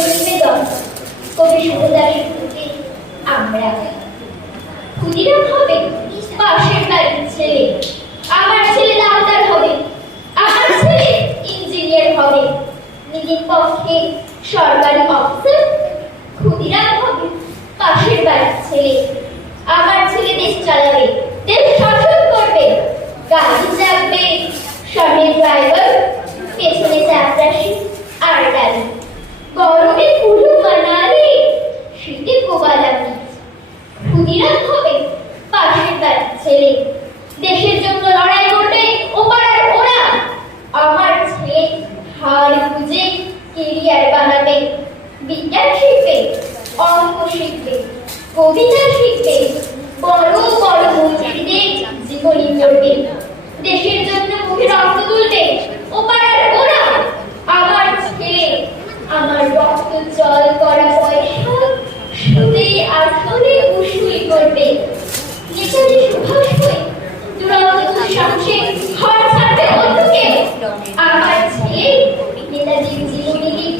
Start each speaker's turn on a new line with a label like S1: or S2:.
S1: নিবেদন কবি ক্ষুদিরাম হবে পাশের ছেলে। আমার ছেলে দেশ চালাবে গাড়ি চালাবে সামনে ড্রাইভার পেছনে আর গাড়ি গরমে কুলু মানালি শীতে কোবালামি ক্ষুদিরাম হবে পাশের বাড়ির ছেলে দেশের জন্য লড়াই করবে ও পাড়ার ওরা আমার ছেলে খুঁজে কেরিয়ার বানাবে বিজ্ঞান শিখবে অঙ্ক শিখবে কবিতা শিখবে বড় বড়